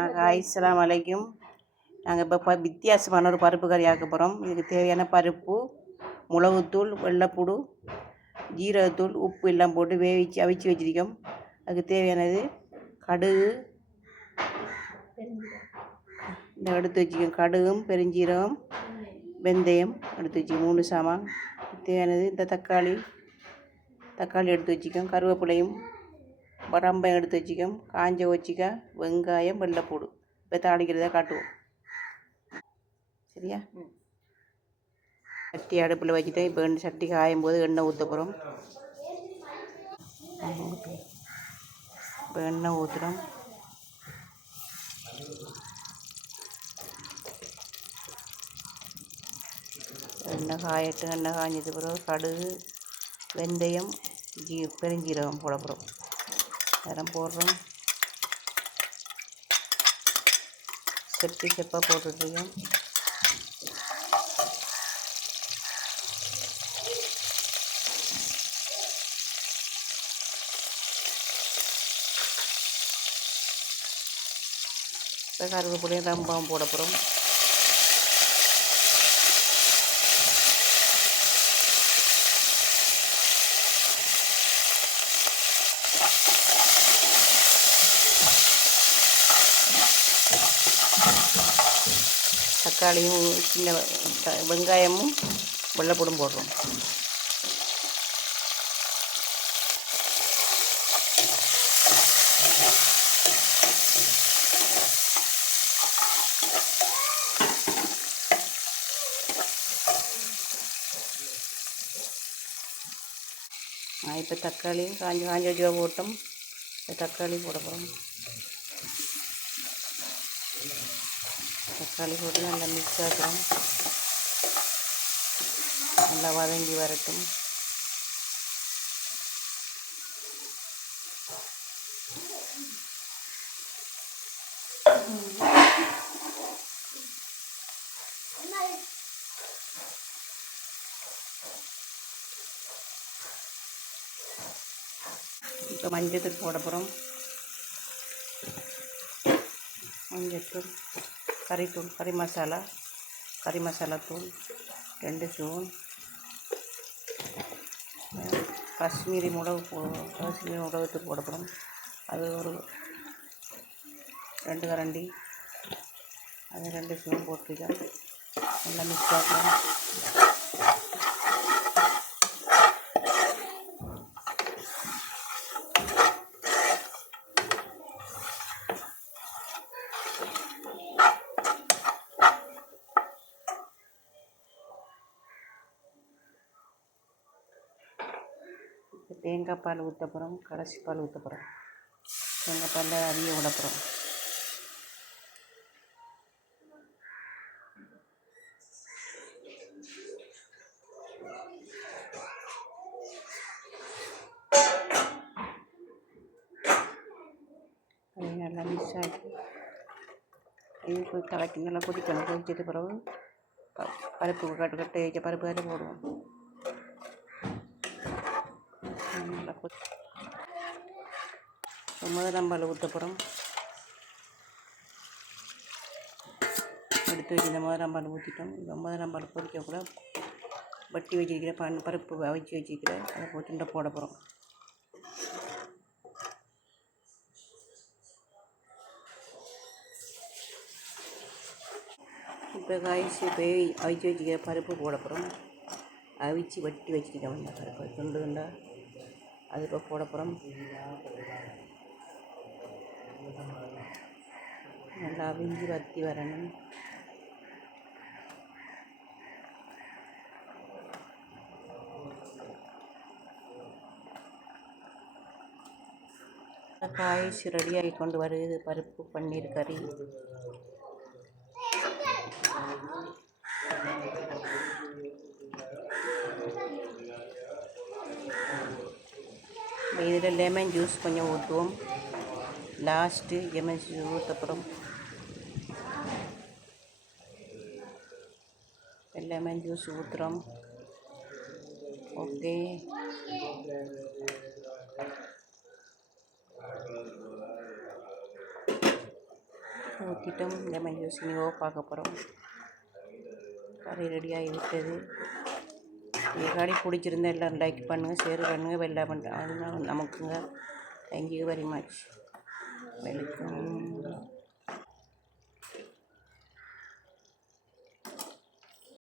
Hi அஸ்ஸலாமு அலைக்கும். நாங்கள் இப்போ வித்தியாசமான ஒரு பருப்பு கறி ஆக்க போகிறோம். இதுக்கு தேவையான பருப்பு, மிளகுத்தூள், வெள்ளைப்பூடு, ஜீரகத்தூள், உப்பு எல்லாம் போட்டு அவிச்சு வச்சுருக்கோம். அதுக்கு தேவையானது கடுகு எடுத்து வச்சுக்கோம். கடுகும் பெருஞ்சீரகம் வெந்தயம் எடுத்து வச்சுக்கோம். 3 சாமான். தேவையானது இந்த தக்காளி எடுத்து வச்சுக்கோம். கருவேப்பிலையும் ரம்பம் எடுத்து வச்சுக்கோம். காஞ்ச வச்சிக்காய், வெங்காயம், வெள்ளைப்பூடு. இப்போ தாளிக்கிறத காட்டுவோம். சரியா? சட்டி அடுப்பில் வச்சுட்டேன். இப்போ சட்டி காயும் போது எண்ணெய் ஊற்ற போகிறோம். இப்போ எண்ணெய் ஊற்றுறோம். எண்ணெய் காயட்டும். எண்ணெய் காய்ஞ்சது பிறகு கடுகு, வெந்தயம், பெருஞ்சீரகம் போட போகிறோம். நேரம் போடுறோம். செப்பாக போட்டுட்ருக்கோம். இப்போ கருவேப்பிலையும் ரம்பம் போட போகிறோம். தக்காளியும் சின்ன வெங்காயமும் வெள்ளைப்பூடும் போடுறோம். இப்போ தக்காளியும் காஞ்ச வச்சுக்க போட்டோம். தக்காளி போட போகிறோம். தக்காளி போட்டு நல்லா மிக்ஸ் ஆக்குறோம். நல்லா வதங்கி வரட்டும். இப்போ மஞ்சத்தூள் போட போகிறோம். மஞ்சத்தூள், கறித்தூள், கறி மசாலா தூள் 2 ஸ்பூன், காஷ்மீரி மிளகுத்தூள் போட போகிறோம். அது ஒரு 2 கரண்டி, அது 2 ஸ்பூன் போட்டுருக்கேன். நல்லா மிக்ஸ் ஆகலாம். தேங்காய் பால் ஊற்ற போகிறோம். கடைசி பால் ஊற்ற போகிறோம். தேங்காய் பாலில் அதிகம் விட போகிறோம். அது நல்லா மிக்ஸ் ஆகி இது போய் கலக்கி நல்லா கொதிக்கணும். கொதிச்சது பிறகு பருப்பு கட்டு வச்ச பருப்பு அதில் போடுவோம். நல்லா முதலாம் பால் ஊற்ற போகிறோம். எடுத்து வச்சு இந்த முதலாம் பால் ஊற்றிட்டோம். இந்த முதலாம் பால் கொதிக்கக்கூட வட்டி வச்சிருக்கிற பருப்பு அவிச்சு வச்சுருக்கிற அதை போட்டு போட போகிறோம். இப்போ அவிச்சு வச்சுக்கிற பருப்பு போட போகிறோம். அவிச்சு வட்டி வச்சுருக்கோம். இந்த பருப்பு துண்டு அது இப்போ போட போகிறோம். நல்லா அவிஞ்சு வத்தி வரணும். காய்ச்சி ரெடியாகி கொண்டு வருது பருப்பு பன்னீர் கறி. இதில் லெமன் ஜூஸ் கொஞ்சம் ஊற்றுவோம். லாஸ்ட்டு லெமன் ஜூஸ் ஊற்றப்புறம் லெமன் ஜூஸ் ஊற்றுறோம். ஓகே, ஊற்றிட்டோம். லெமன் ஜூஸ் இனியோ பார்க்க போகிறோம். கறி ரெடியாகி விட்டது. கறி பிடிச்சிருந்தா எல்லாம் லைக் பண்ணுங்கள், ஷேர் பண்ணுங்கள், வெள்ளை பண்ணுறேன். அதுதான் நமக்குங்க. Thank you very much. வெல்கம்.